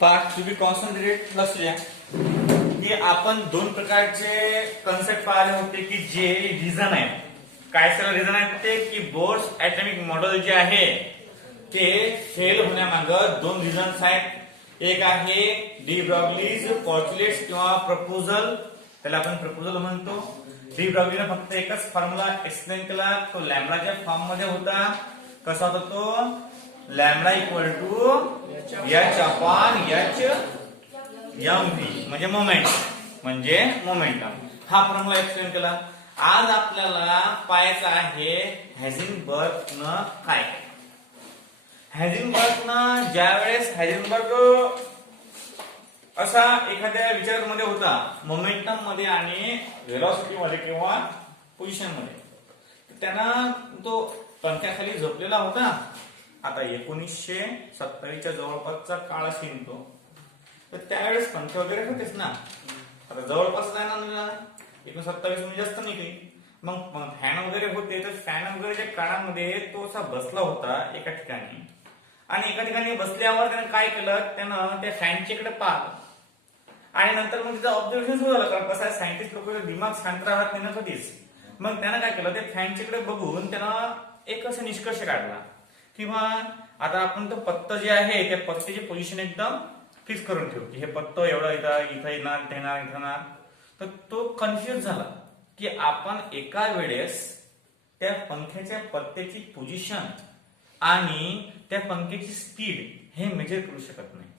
Part to be concentrated. लक्ष द्या की आपण दोन प्रकारचे कन्सेप्ट पाहिले होते की जे रिझन आहे. काय सर रिझन आहे ते की बोर्स ऍटॉमिक मॉडेल जे आहे ते फेल होण्यामागं दोन रिझन्स आहेत. एक आहे डी ब्रॉग्लीज पॉस्टुलेट्स किंवा प्रपोजल, त्याला आपण प्रपोजल म्हणतो. डी ब्रॉग्लीने फक्त एकच फॉर्म्युला एक्सप्लेन केला, तो लॅम्बडाच्या फॉर्म मध्ये होता. कसा होता तो? Lambda equal to h upon h m v म्हणजे मोमेंटम. हा फॉर्म्युला एक्सप्लेन केला. आज आपल्याला पाहायचं आहे हायझेनबर्ग न काय. हायझेनबर्ग न ज्यावेळेस हायझेनबर्ग असा एखाद्या विचारामध्ये होता मोमेंटम मध्ये आणि व्हेलॉसिटी मध्ये किंवा पोझिशन मध्ये, त्यांना तो पंख्याखाली झोपलेला होता. आता 1927 च्या जवळपासचा काळ असेल तो, तर त्यावेळेस पंखे वगैरे होतेच ना. आता जवळपास आहे ना 1927 म्हणजे जास्त नाही काही. मग फॅन वगैरे होते, तर फॅन वगैरेच्या काळामध्ये तो असा बसला होता एका ठिकाणी, आणि एका ठिकाणी बसल्यावर त्याने काय केलं, त्यानं त्या फॅनच्या इकडे पाहिलं आणि नंतर मग तिचं ऑब्झर्वेशन सुरू झालं. कारण कसं आहे, सायंटिस्ट लोकांचा दिमाग शांत राहत नाही ना कधीच. मग त्यानं काय केलं, ते फॅनच्या इकडे बघून त्यानं एक असं निष्कर्ष काढला किंवा आता आपण तो पत्ता जे आहे त्या पत्त्याची पोझिशन एकदम फिक्स करून ठेवू की हे पत्ता एवढा इथं येणार, इथं येणार. तर तो कन्फ्युज झाला की आपण एका वेळेस त्या पंख्याच्या पत्त्याची पोझिशन आणि त्या पंख्याची स्पीड हे मेजर करू शकत नाही.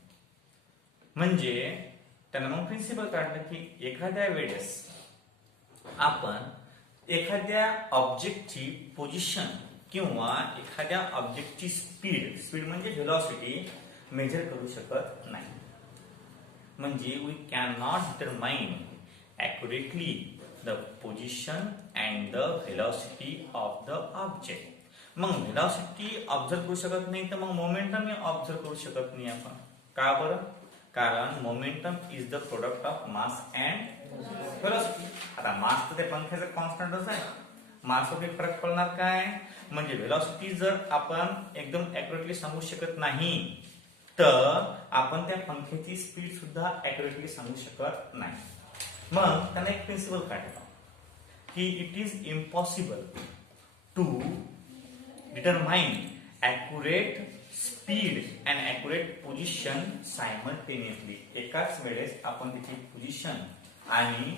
म्हणजे त्यानं मग प्रिन्सिपल काढलं की एखाद्या वेळेस आपण एखाद्या ऑब्जेक्टची पोझिशन किंवा एखाद्या ऑब्जेक्टची स्पीड म्हणजे व्हेलॉसिटी मेजर करू शकत नाही. म्हणजे we can not determine accurately the position and the velocity of the object. मग व्हेलॉसिटी ऑब्झर्व करू शकत नाही, तर मग मोमेंटम ऑब्झर्व करू शकत नाही आपण. का बरं? कारण momentum is the product of mass and velocity. आता मास तर ते पंख्याचं कॉन्स्टंटच आहे, मासवर फरक पडणार काय? म्हणजे व्हेलॉसिटी जर आपण एकदम ॲक्युरेटली सांगू शकत नाही, तर आपण त्या पंख्याची स्पीड सुद्धा ॲक्युरेटली सांगू शकत नाही. मग त्याने एक प्रिन्सिपल काढला की it is impossible to determine accurate speed and accurate position simultaneously. एकाच वेळेस आपण त्याची पोझिशन आणि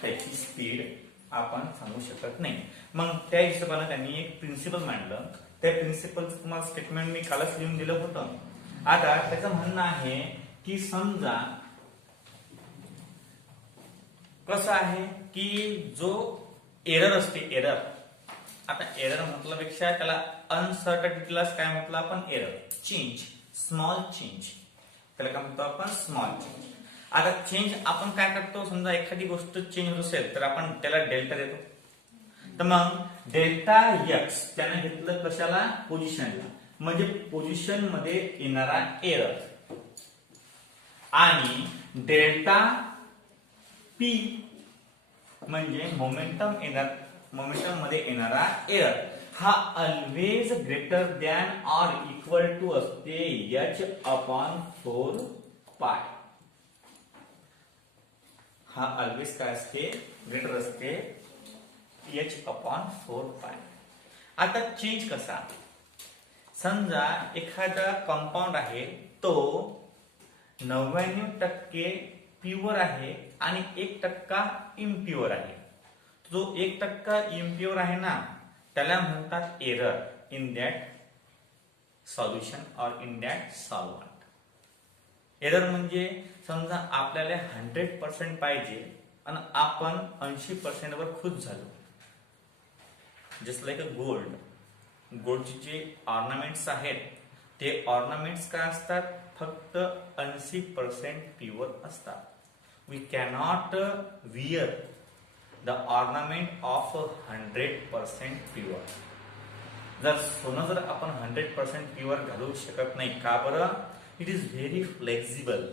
त्याची स्पीड आपण सांगू शकत नाही. मग त्या हिशोबाने त्यांनी एक प्रिन्सिपल मांडलं. त्या प्रिन्सिपलचं तुम्हाला स्टेटमेंट मी कालच लिहून दिलं होतं. आता त्याचं म्हणणं आहे की समजा कसं आहे की जो एरर असते, एरर, आता एरर म्हटल्यापेक्षा त्याला अनसर्टनिटीला काय म्हटलं आपण? एरर, चेंज, स्मॉल चेंज, त्याला काय म्हणतो आपण? Small change. आता चेंज आपण काय करतो, समजा एखादी गोष्ट चेंज होत असेल तर आपण त्याला डेल्टा देतो. तर मग डेल्टा एक्स त्याने घेतलं कशाला? पोझिशनला, म्हणजे पोझिशन मध्ये येणारा एरर. आणि डेल्टा पी म्हणजे मोमेंटम मध्ये येणारा एरर. हा always greater than or equal to असते एच अपॉन 4 पाय. हा ऑलवेज काय असते? ग्रेटर असते एच अपॉन 4 पाय. आता चेंज कसा? समजा एखादा कंपाऊंड आहे, तो 99% प्युअर आहे आणि 1% इम्प्युअर आहे. जो 1% इम्प्युअर आहे ना, त्याला म्हणतात एरर इन दॅट सॉल्युशन और इन दॅट सॉल्वंट. एरर म्हणजे समजा आपल्याला 100% पाहिजे आणि आपण 80% वर खुश झालो. Just like a gold. गोल्डचे जे ऑर्नामेंट्स आहेत ते ऑर्नामेंट्स काय असतात? फक्त 80% प्युअर असतात. We cannot wear the ornament of 100% pure. जर सोनं जर आपण 100% प्युअर घालू शकत नाही. का बरं? It is very flexible.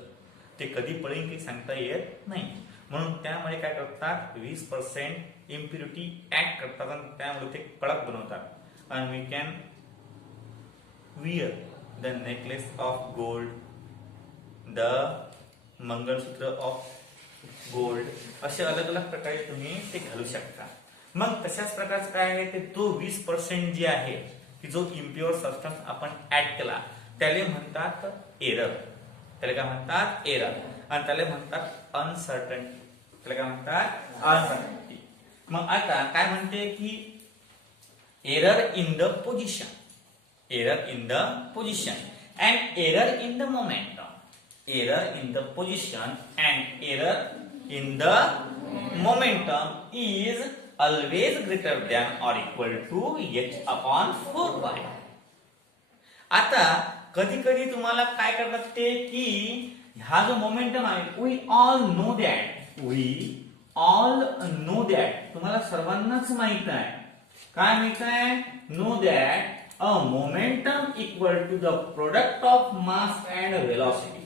ते कधी पडेल ते सांगता येत नाही. म्हणून त्यामुळे काय करतात? 20% इम्प्युरिटी ऍड करतात आणि त्यामुळे ते कडक बनवतात. and we can wear the necklace of gold the mangalsutra of gold, असे अलग अलग प्रकारे तुम्ही ते घालू शकता. मग तशाच प्रकारचं काय आहे ते, तो 20% जे आहे की जो इम्प्युअर सबस्टन्स आपण ऍड केला त्याला म्हणतात एरर. त्याला काय म्हणतात? एरर. आणि त्याला म्हणतात अनसर्टनिटी. त्याला काय म्हणतात? अनसर्टनिटी. मग आता काय म्हणते की error in the position, error in the position and error in the momentum, error in the position and error in the momentum is always greater than or equal to h upon 4 pi. आता कधी कधी तुम्हाला काय करतात ते की हा जो मोमेंटम आहे, वी ऑल नो दॅट, तुम्हाला सर्वांनाच माहित आहे. काय माहित आहे? Know that a momentum equal to the product of mass and velocity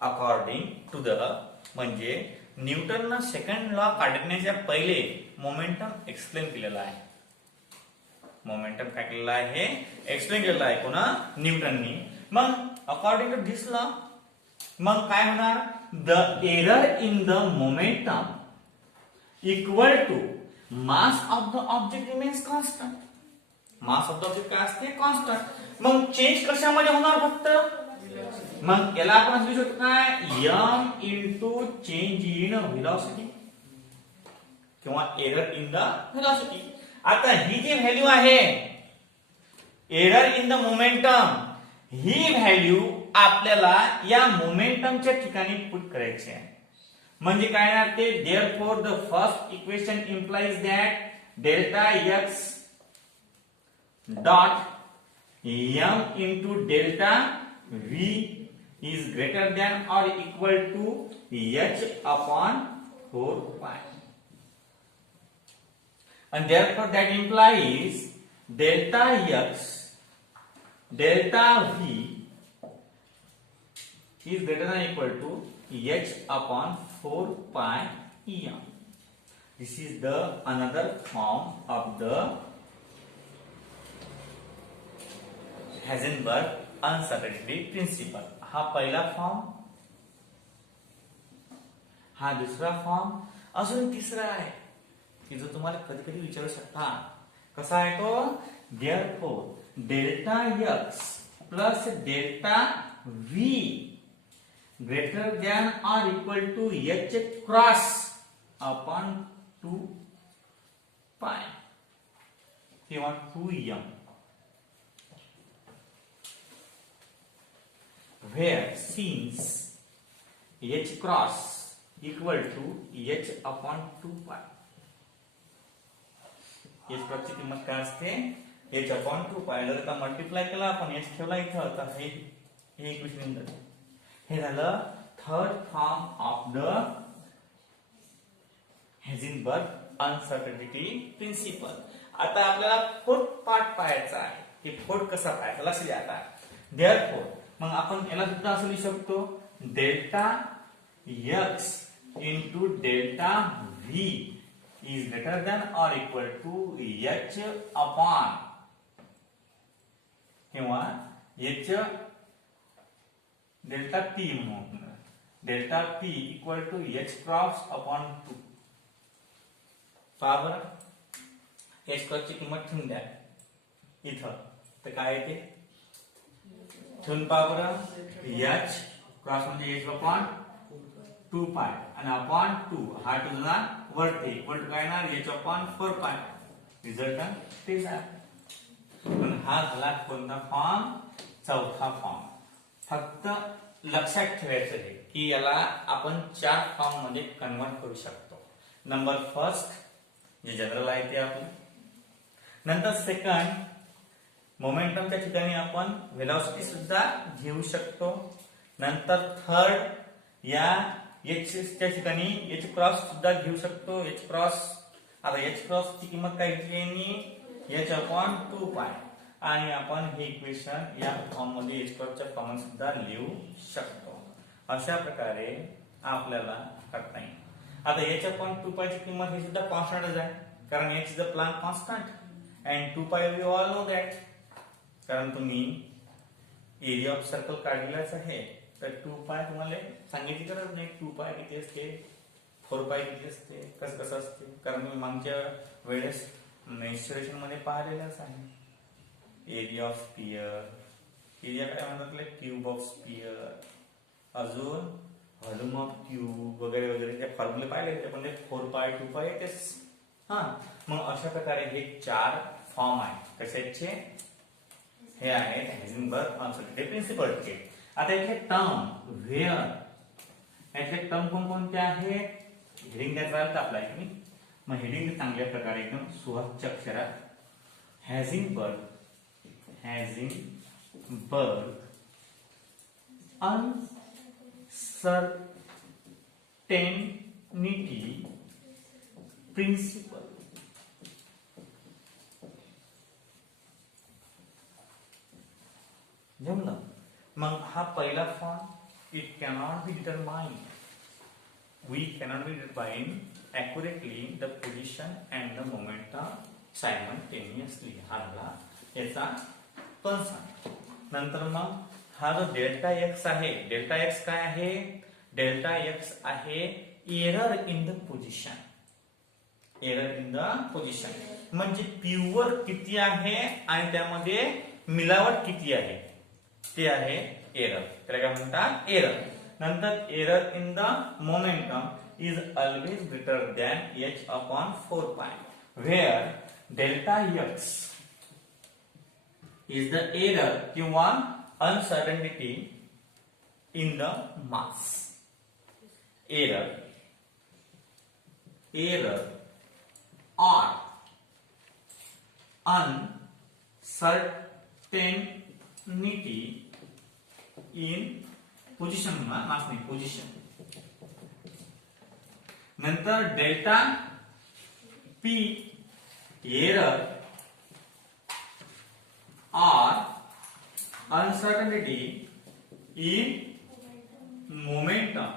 according to the, म्हणजे न्यूटननं सेकंड लॉ काढण्याच्या पहिले मोमेंटम एक्सप्लेन केलेला आहे. मोमेंटम काय केलेला आहे? एक्सप्लेन केलेला आहे कोणा? न्यूटननी. मग अकॉर्डिंग टू धिस लॉ मग काय होणार? The error in the momentum equal to mass of the object remains constant. Mass of the object काय असते? कॉन्स्टंट. मग चेंज कशामध्ये होणार फक्त? मग याला आपण असं लिहू शकतो काय? M into change in velocity किंवा एरर इन द व्हेलॉसिटी. आता ही जी व्हॅल्यू आहे एरर इन द मोमेंटम, ही व्हॅल्यू आपल्याला या मोमेंटमच्या ठिकाणी पुट करायची आहे. म्हणजे काय ना ते, therefore the first equation implies that delta x dot m into delta v is greater than or equal to h upon 4 pi, and therefore that implies delta x delta v is greater than or equal to h upon 4 pi em. This is the another form of the Heisenberg uncertainty principle. हा पहिला form, हा दुसरा form, अजून तिसरा आहे की जो तुम्हाला कधी कधी विचारू शकता. कसा आहे तो? Therefore delta x plus delta v greater than or equal to h cross upon 2 pi किंवा 2m, where since h cross equal to h upon 2 pi, h cross ची किंमत काय असते? h upon 2 pi. जर का मल्टिप्लाय केला आपण h ठेवला इथं, तर हे इक्वेशन येतं. हे झालं third form of the Heisenberg uncertainty principle. आता आपल्याला फोर्थ पार्ट पाहायचा आहे की फोर्थ कसा पाहायचा. लक्ष द्या आता. देअरफॉर मग आपण याला सुद्धा असं लिहू शकतो, delta x into delta v is greater than or equal to h upon किंवा एच डेल्टा पी म्हणून, delta p equal to h cross upon 2. पहा बरं, एच क्रॉस ची किंमत ठेवून द्या इथं, तर काय येते? ठेवून पहा बरं, एच क्रॉस म्हणजे एच अपॉन 2 पाय आणि अपॉन 2, हा 2 जणा वरती इक्वल टू काय ना एच अपॉन 4 पाय. रिझल्टंट तेच आहे. पण हा झाला कोणता फॉर्म? चौथा फॉर्म. फक्त लक्षात ठेवायचं आहे की याला आपण 4 फॉर्म मध्ये कन्वर्ट करू शकतो. नंबर फर्स्ट जे जनरल आहे ते आपण, नंतर सेकंड मोमेंटमच्या ठिकाणी आपण व्हेलॉसिटी सुद्धा घेऊ शकतो. नंतर थर्ड या एच च्या ठिकाणी एच क्रॉस सुद्धा घेऊ शकतो. एच क्रॉस, आता एच क्रॉस ची किंमत काय घेतली? एच अपॉन 2 पाय. आणि आपण हे इक्वेशन या फॉर्म मध्ये एच क्रॉसच्या फॉर्म सुद्धा लिहू शकतो. अशा प्रकारे आपल्याला करता येईल. आता एच अपॉन 2 पाय ची किंमत ही सुद्धा कॉन्स्टंटच आहे, कारण H is a plank constant and 2 पाय वी ऑल नो दॅट, कारण तुम्ही एरिया ऑफ सर्कल काढलेलाच आहे. तर 2π तुम्हाला सांगायची गरज नाही. 2π किती असते, 4π किती असते, कसं असते, कारण मी मागच्या वेळेस मेन्स्ट्रुएशन मध्ये पाहिलेलंच आहे. एरिया ऑफ स्पियर, एरिया काय म्हणतात, क्यूब ऑफ स्पियर, अजून व्हॉल्यूम ऑफ क्यूब वगैरे वगैरे ते फॉर्म्युले पाहिले, पण ते 4π 2π येतेच. हा, मग अशा प्रकारे हे 4 फॉर्म आहेत. कशाचे? हे आहेत हायझेनबर्ग अनसर्टनिटी प्रिन्सिपलचे. आता इथे टर्म व्हेअर, यातले टर्म कोणकोणते आहेत, हेडिंग द्यायचं राहिलं तर आपला तुम्ही, मग हेडिंग चांगल्या प्रकारे एकदम सुवाच्य अक्षरात हायझेनबर्ग अनसर्टेनिटी प्रिन्सिपल. जमलं. मग हा पहिला form, it cannot be determined, we cannot be determine accurately the position and the momentum simultaneously. हा झाला याचा कन्सेप्ट. नंतर मग हा जो डेल्टा एक्स आहे, डेल्टा एक्स काय आहे, डेल्टा एक्स आहे error in the position, error in the position म्हणजे प्युअर किती आहे आणि त्यामध्ये मिलावट किती आहे ते आहे एरर. त्याला काय म्हणतात, एरर. नंतर error in the momentum is always greater than h upon 4π, where delta x is the error किंवा uncertainty in the mass. Error or uncertainty in position, mass नाही पोझिशन. नंतर delta p error or uncertainty in momentum.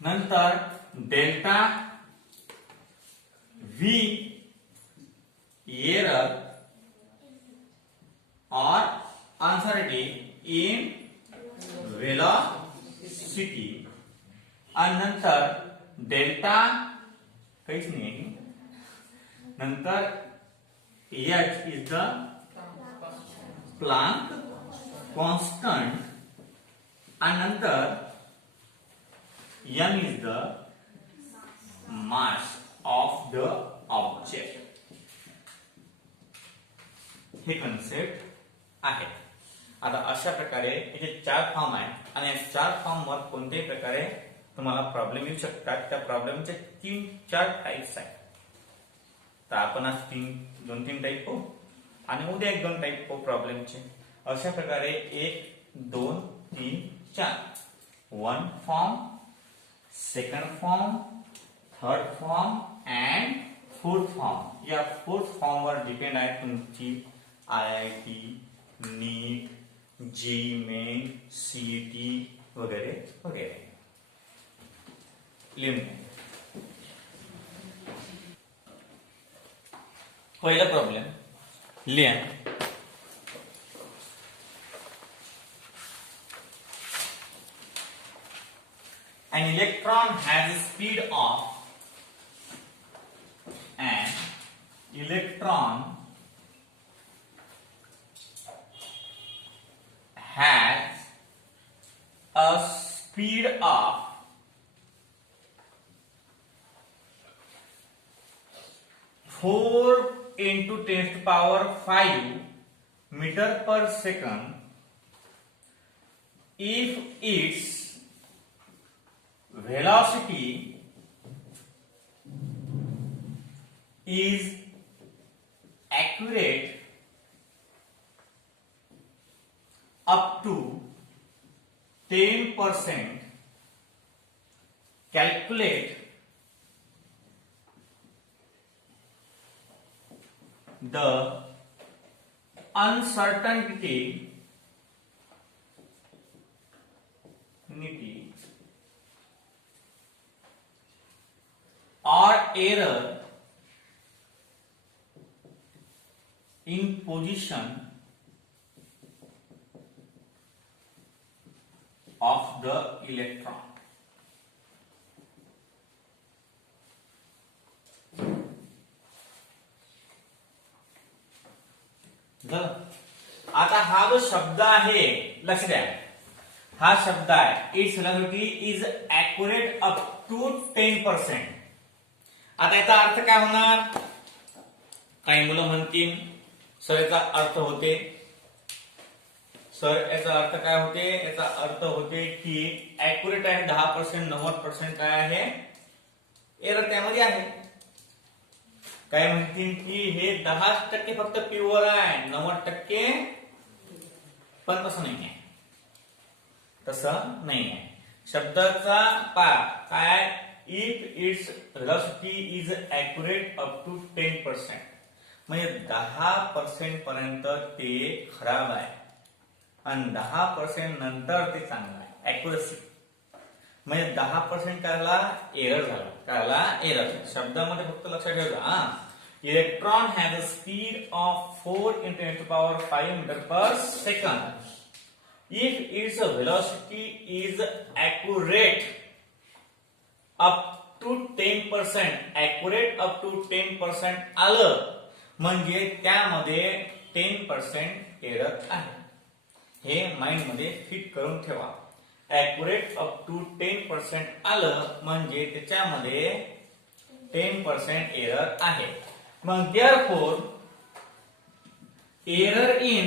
नंतर delta v error or uncertainty in velocity. आणि नंतर delta काहीच नाही, नंतर h is the Planck constant आणि नंतर m is the mass of the object. हे कन्सेप्ट आहे. आता अशा प्रकारे याचे 4 फॉर्म आहेत आणि या 4 फॉर्म वर कोणत्याही प्रकारे तुम्हाला प्रॉब्लेम येऊ शकतात. त्या प्रॉब्लेमचे 3-4 टाइप्स आहेत. तर आपण आज 2-3 टाइप पाहू आणि उद्या 1-2 टाइप पाहू प्रॉब्लेमचे. अशा प्रकारे 1 2 3 4 1 form, second form, third form and fourth form. या फोर्थ फॉर्म वर डिपेंड आहे तुमची IIT, नीट, जेईई मेन, सीईटी वगैरे वगैरे. लिहून पहिला प्रॉब्लेम लिहा. An electron has a speed of speed of 4 into 10 to the power 5 meter per second if its velocity is accurate up to 10%. Calculate the uncertainty or error in position of the electron. आता हा जो शब्द आहे लक्ष द्या, हा शब्द आहे its velocity is accurate up to 10%. आता याचा अर्थ काय होणार? काही मुलं म्हणतील सर याचा अर्थ होते, सर याचा अर्थ काय होते? याचा अर्थ होते की ऍक्युरेट आहे 10%, 90% काय आहे एरर त्यामध्ये आहे. काय म्हणतील की हे 10% फक्त प्युअर आहे, 90% पण तसं नाही आहे, तसं नाही आहे. शब्दाचा पाठ काय? If its velocity is accurate up to 10%, म्हणजे 10% पर्यंत ते खराब आहे आणि 10% नंतर ते चांगलं आहे. ऍक्युरसी म्हणजे 10% कायला एरर झाला, कायला एरर. शब्दामध्ये फक्त लक्षात ठेवा, electron has a speed of 4 × 10⁵ metre per second. If its velocity is accurate up to 10%, accurate up to 10% आलं म्हणजे त्यामध्ये 10% एरर आहे. हे माइंड मध्ये फिट करून ठेवा. ऍक्युरेट अप टू 10% आलं म्हणजे त्याच्यामध्ये 10% एरर आहे. मग therefore error in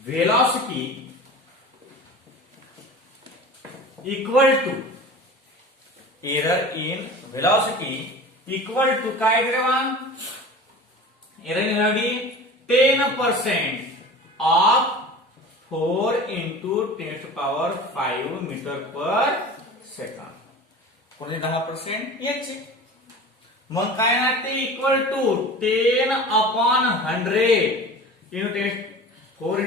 velocity equal to error in velocity equal to काय देवा? Error in velocity 10% of 4 × 10⁵ metre per second. कोणते 10% याचे. मग काय ना ते equal to 10/100 × 4 ×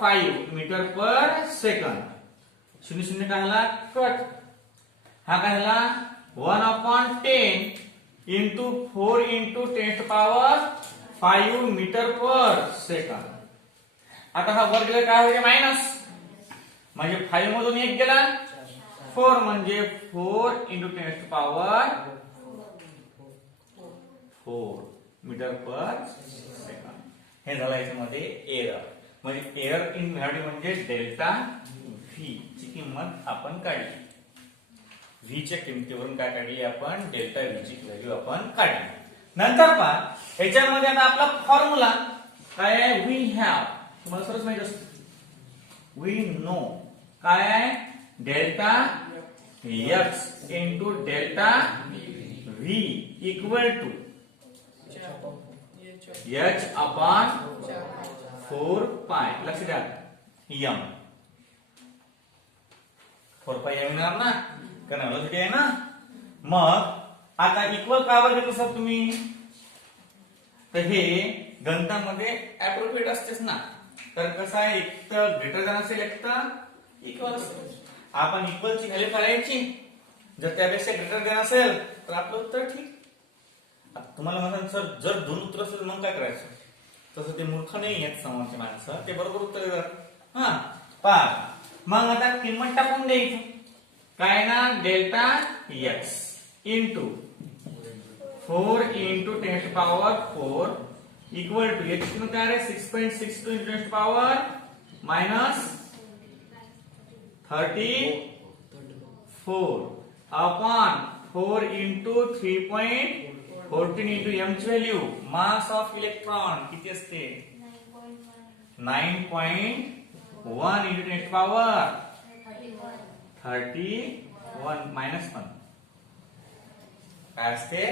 10⁵ metre per second. 0 काय झाला? कट. हा काय झाला? 1/10 × 4 × 10⁵ मीटर पर सेकंड. आता हा वर गेला काय होईल? मायनस, म्हणजे 5 मधून 1 गेला 4, म्हणजे 4 × 10⁴ मीटर पर सेकंड. हे झालं याच्यामध्ये एरर. म्हणजे एरर इन व्हॅल्यू म्हणजे डेल्टा व्ही ची किंमत आपण काढली. व्ही च्या किमतीवरून काय काढली आपण? डेल्टा व्ही ची व्हॅल्यू आपण काढली. नंतर पहा याच्यामध्ये आता आपला फॉर्म्युला काय आहे? वी हॅव, तुम्हाला सरच माहित असतं, वी नो काय आहे? Delta x into delta v equal to h/4π. लक्ष द्या, एम 4π येणार ना, कारण व्हेलॉसिटी आहे ना. मग आता इक्वल का बरं घेतो सर तुम्ही? तर हे गणितामध्ये अप्रोप्रिएट असतेच ना. तर कसं आहे, एक तर ग्रेटर दॅन असेल, एक तर इक्वल असेल. आपण इक्वलची व्हॅल्यू काढायची, जर त्यापेक्षा ग्रेटर दॅन असेल तर आपलं उत्तर ठीक. तुम्हाला म्हणतात सर जर 2 उत्तर असेल मग काय करायचं? तसं ते मूर्ख नाही आहेत समोरचे माणसं, ते बरोबर उत्तर देतात. हा पहा, मग आता किंमत टाकून द्यायची काय ना? Delta x into 4 × 10⁴ equal to x किंमत काय आहे? 6.62 × 10⁻34 अपॉन 4 × 3.14 × m ची व्हॅल्यू. मास ऑफ इलेक्ट्रॉन किती असते? 9.1 × 10⁻31 मायनस 1 काय असते?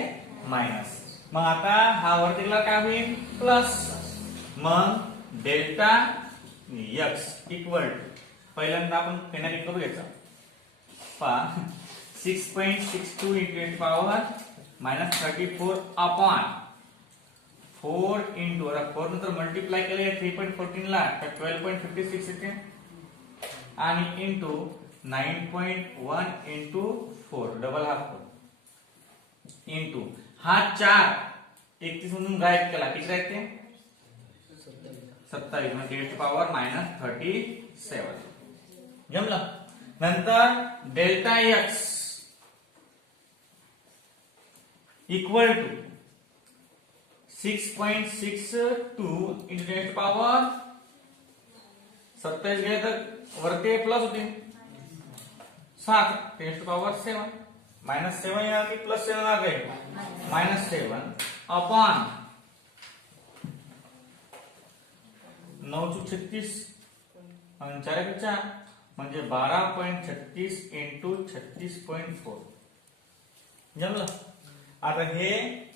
मायनस. मग आता हा वरतीला काय होईल? प्लस. मग डेल्टा एक्स इक्वल टू, पहिल्यांदा आपण पेनाने करू याचा. पहा 6.62 × 10⁻34 अपॉन 4 इंटू, आता 4 नंतर मल्टिप्लाय केले 3.14 ला तर 12.56 येते, आणि इंटू 9.1 × 4 डबल हाफ इंटू हा 4 31 मधून गायब केला, किती राहते? 27 म्हणजे 10 to power -37. जमलं. नंतर delta x equal to 6.62 into 10 to power 27 गेले तर वरती प्लस होतील 7 10 to power 7 -7 येणार की प्लस येणार आहे -7 अपॉन 9 × 36 आणि 4 × 4 म्हणजे 12.36 into 36.4. जमलं. आता हे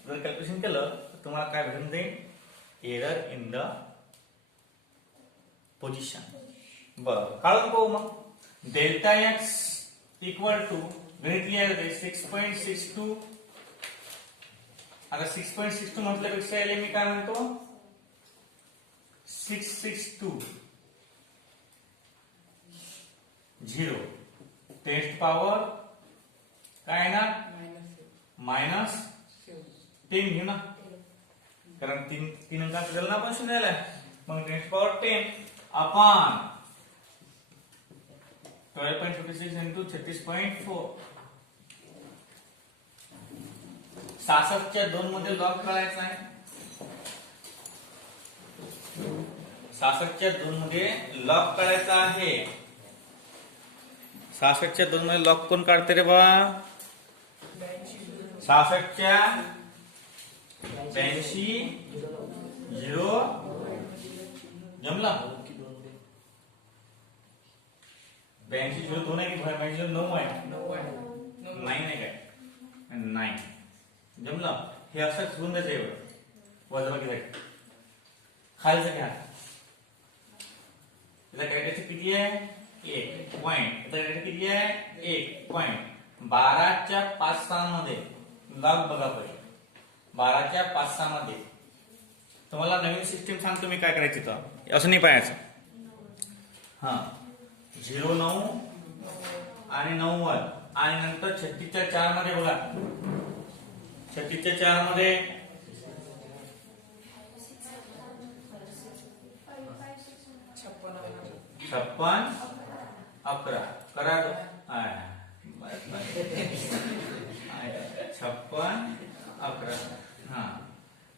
जर कॅल्क्युलेशन केलं तर तुम्हाला काय भेटून जाईल? Error in the position. बरं, काढून पाहू मग. डेल्टा एक्स इक्वल टू गणित लिहायला 6.62. आता 6.62 म्हटल्यापेक्षा याला मी काय म्हणतो 662 0 10 पॉवर काय ना -10 घेऊ ना, कारण तीन अंकाचा गणना पण शून्याला आहे. मग 10 पॉवर 10 अपॉन 12.56 into 36.4. 66 च्या 2 मध्ये लॉग करायचा आहे. 66 च्या 2 मध्ये लॉग करायचा आहे. 66 च्या 2 मध्ये लॉग कोण काढते रे बा? 66 च्या 82 0 जमला. 82 0 2 आहे की 82 9 आहे? 9 आहे काय? 9 जमलं. हे असंच होऊन जायचं एवढं वजाबाकीसाठी. खालचं घ्या. त्याचा कॅरेक्टर किती आहे? 1 पॉइंट. त्याचा कॅरेक्टर किती आहे? 1 पॉइंट. 12 च्या 5-6 मध्ये लॉग बघा पहिले. 12 च्या 5-6 मध्ये तुम्हाला नवीन सिस्टीम सांगतो मी काय करायची. तर असं नाही पाहायचं. हा 0 9 आणि 90 आणि नंतर 36 च्या 4 मध्ये बघा. 36 च्या 4 मध्ये 56 11 करा दो. 56 11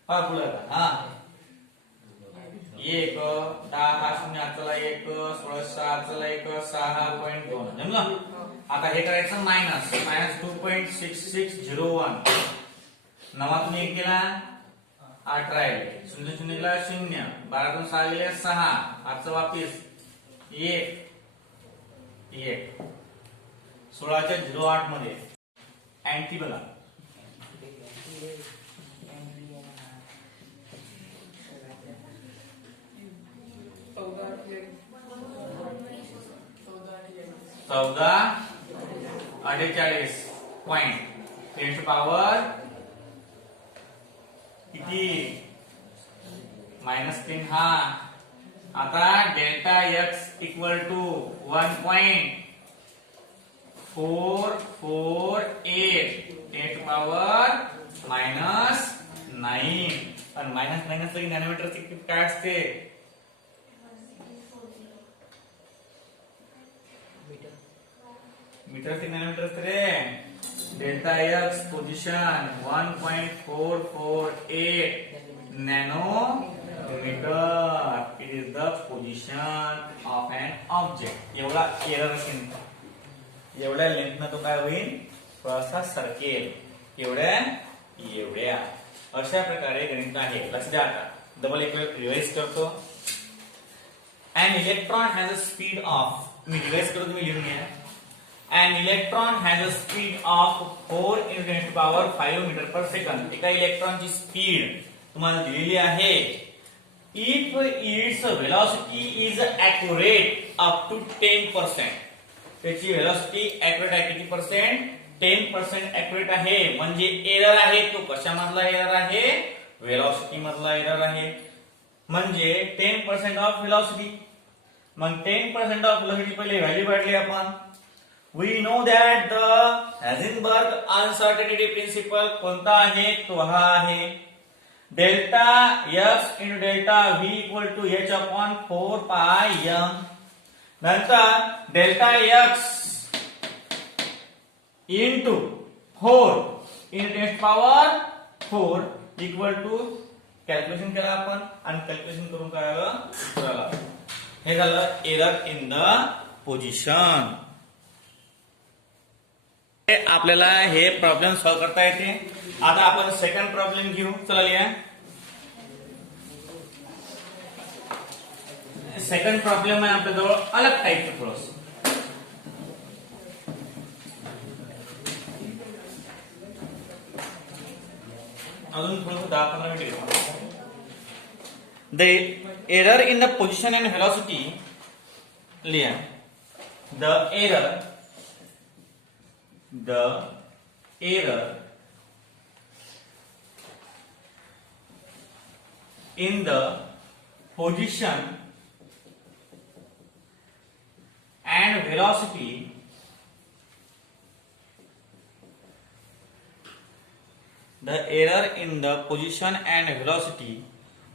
हा पुढे हा 1 10 हा 0 आचला 1 16 आचला 1 6.2 जमलं. आता हे करायचं -2.6601. 9 1 गेला 8 राहिले 0 0 गेला 0 12 6 गेले 6 आजचं वापिस 1 16 च्या 08 मध्ये अँटी बघा. चौदा 48 पॉइंट 10 to power किती -3 हा. आता delta x equal to 1.448 10 to power -9 आणि -9 असलं की नॅनोमीटरची किती काय असते? मीटर से नैनोमीटर रे. Delta x position 1.448 nanometre. It is the position of an object. एवढा एरर असेल एवढ्या लेंथनं तो काय होईल? थोडासा सरकेल. एवढ्या अशा प्रकारे गणित आहे. लक्ष द्या. आता डबल एक वेळ रिवाइज करतो. An electron has a speed of, me revise करतो तुम्ही लिहून घ्या. An electron has a speed of 4 × 10⁵ metre per second. एका इलेक्ट्रॉनची स्पीड तुम्हाला दिलेली आहे. If its velocity is accurate up to 10%. त्याची velocity accurate आहे किती पर्सेंट? 10% accurate आहे. म्हणजे एरर आहे. तो कशामधला एरर आहे? velocity मधला एरर आहे. म्हणजे 10% ऑफ velocity. मग 10% ऑफ velocity पहिले व्हॅल्यू काढली आपण. We know that the Heisenberg uncertainty principle कोणता आहे? तो हा आहे. Delta x into delta v equal to h upon 4 pi m. नंतर delta x into 4 in 10 power 4 equal to calculation केलं आपण आणि कॅल्क्युलेशन करून काय आलं उत्तर आलं. हे झालं एरर इन द पोझिशन. आपल्याला हे प्रॉब्लेम सॉल्व्ह करता येते. आता आपण सेकंड प्रॉब्लेम घेऊ. चला लिहा. सेकंड प्रॉब्लेम आहे आपल्याजवळ अलग टाईपचं थोडंसं. अजून थोडंसं 10-15 minute. The error in the position and velocity लिहा. The error in the position and velocity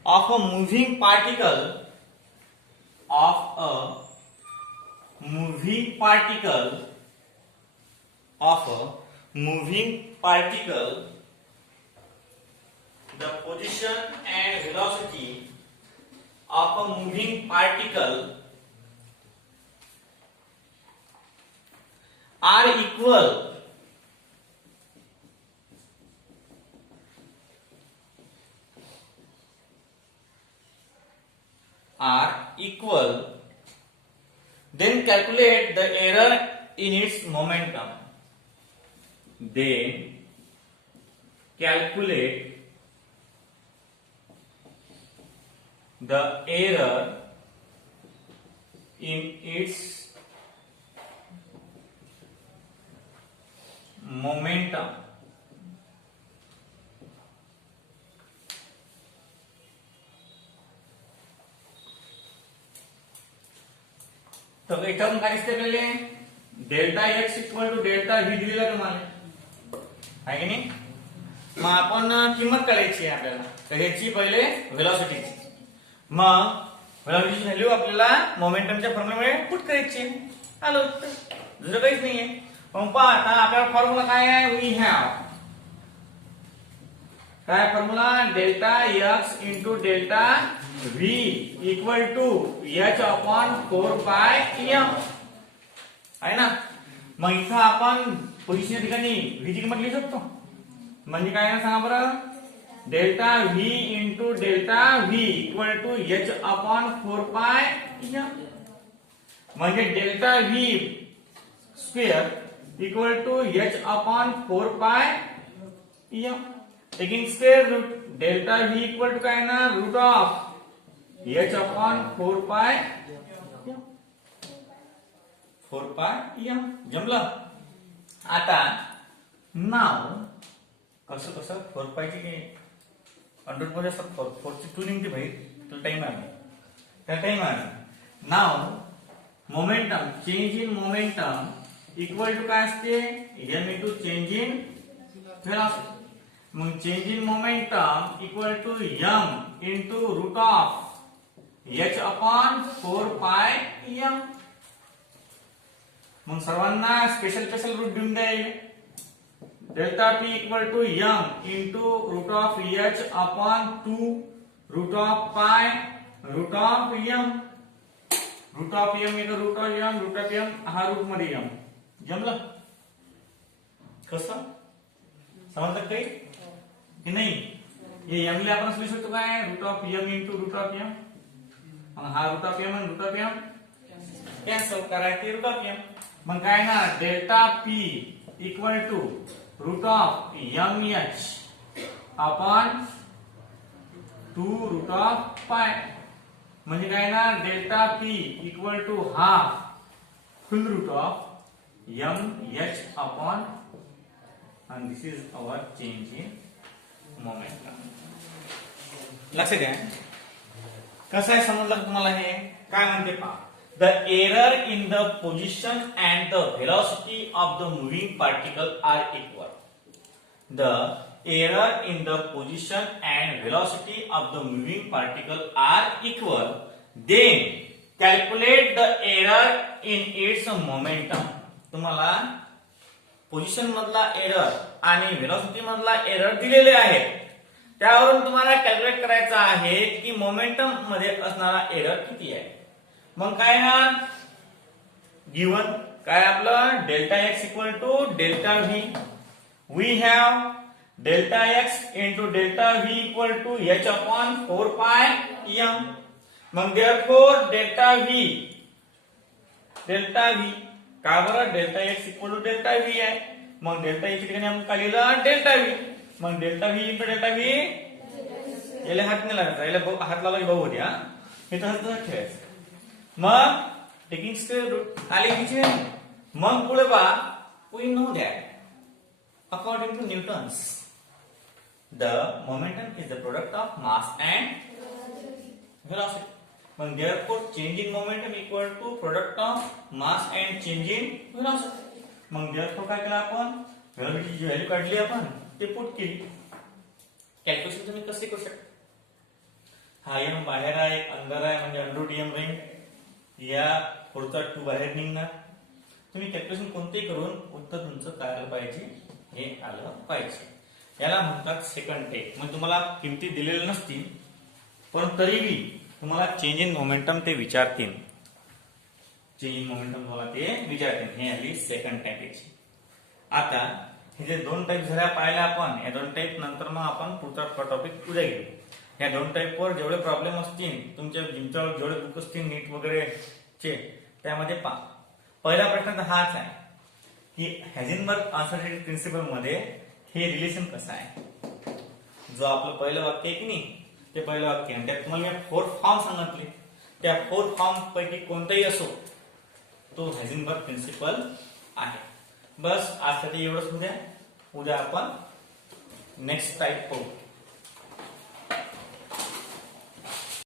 of a moving particle the position and velocity of a moving particle are equal then calculate the error in its momentum. Then calculate the error in its momentum. तो term काय दिसते आपल्याला. Delta x equal to delta v दिलेला तुम्हाला आहे की नाही. मग आपण किंमत काढायची आहे आपल्याला. तर ह्याची पहिले व्हेलॉसिटीची. मग व्हेलॉसिटीची व्हॅल्यू आपल्याला मोमेंटमच्या फॉर्म्युल्यामुळे पुट करायची आहे. आलं दुसरं काहीच नाहीये. मग पहा आता आपल्याला फॉर्म्युला काय आहे. वी हॅव काय formula. Delta x into delta v equal to h upon 4 pi M आहे ना. मग इथं आपण पोझिशन ठिकाणी व्ही ची किंमत लिहू शकतो. म्हणजे काय ना सांगा बरं. Delta v into delta v equal to h upon 4 pi m. म्हणजे delta v square equal to h upon 4 pi m. Taking square root delta v equal to काय ना रूट ऑफ एच अपॉन 4 पाय 4 pi M. जमलं. आता नाव कसं 4 पायची काही 100 मध्ये असतात. 4 ची 2 निघते भाई. तुला टाइम आहे त्या टाइम आहे. नाव momentum change in momentum equal to काय असते m into change in velocity. मग change in momentum equal to m into root of h upon 4 pi m. मग सर्वांना स्पेशल रूट देऊन द्यायला. Delta p equal to m into root of h upon 2 root of pi root of m. Root of m इथं root of m हा root मध्ये m. जमलं. कसं समजलं काही की नाही. हे एम ला आपण लिहू शकतो काय root of m into root of m. हा रूट ऑफ एम आणि रूट ऑफ एम कॅन्सल करायचे रूट ऑफ एम. मग काय ना delta p equal to root of m h upon 2 root of pi. म्हणजे काय ना delta p equal to half full root of m h upon and this is our change in momentum. लक्षात घ्या. कसं आहे समजलं तुम्हाला. हे काय म्हणते पहा. The error in the position and the velocity of the moving particle are equal. The error in the position and velocity of the moving particle are equal, then calculate the error in its momentum. तुम्हाला position मधला error आणि velocity मधला error दिलेले आहेत, त्यावरून तुम्हाला calculate करायचा आहे की मोमेंटम मध्ये असणारा एरर किती आहे. मग काय ना गिवन काय आपलं delta x equal to delta v. We have delta x into delta v equal to h upon 4 pi m. मग देअरफॉर डेल्टा व्ही का बरं delta x equal to delta v आहे. मग डेल्टा एक्स ठिकाणी आपण काय लिहिलं डेल्टा व्ही. मग delta v into delta v याला हात नाही लागायचा, याला हात लावला की भाऊ होती. हा हे तर ठेवायचं. मग टेकिंग स्क्वेअर रूट आले किती. मग पुढे बा we know that according to Newton's the momentum is the product of mass and velocity. मग therefore change in momentum equal to product of mass and change in velocity. मग therefore काय केलं आपण व्हेलॉसिटीची व्हॅल्यू काढली, आपण ते पुट केली. Calculation तुम्ही कसे करू शकता. हा एम बाहेर आहे, अंदर आहे, म्हणजे अंडर एम राहील. या पुढचा 2 बाहेर निघणार. तुम्ही कॅल्क्युलेशन कोणतेही करून उत्तर तुमचं काय आलं पाहिजे, हे आलं पाहिजे. याला म्हणतात सेकंड टेक. मग तुम्हाला किमती दिलेल्या नसतील पण तरीही तुम्हाला चेंज इन मोमेंटम ते विचारतील. चेंज इन मोमेंटम तुम्हाला ते विचारतील. हे आली सेकंड टाइपची. आता हे जे 2 टाइप झाल्या पाहिल्या आपण, या 2 टाइप नंतर मग आपण पुढचा टॉपिक उद्या घेऊ. या 2 टाइपवर जेवढे प्रॉब्लेम असतील तुमच्या जिमच्यावर जेवढे बुक असतील नीट वगैरे चे त्यामध्ये पहिला प्रश्न तर हाच आहे की हायझेनबर्ग अनसर्टेनिटी प्रिन्सिपल मध्ये हे रिलेशन कसं आहे. जो आपलं पहिलं वाक्य आहे की नाही ते पहिलं वाक्य, आणि त्यात तुम्हाला मी 4 फॉर्म सांगितले. त्या 4 फॉर्म पैकी कोणताही असो तो हायझेनबर्ग प्रिन्सिपल आहे. बस आजसाठी एवढंच. उद्या आपण नेक्स्ट टाइप पाहू.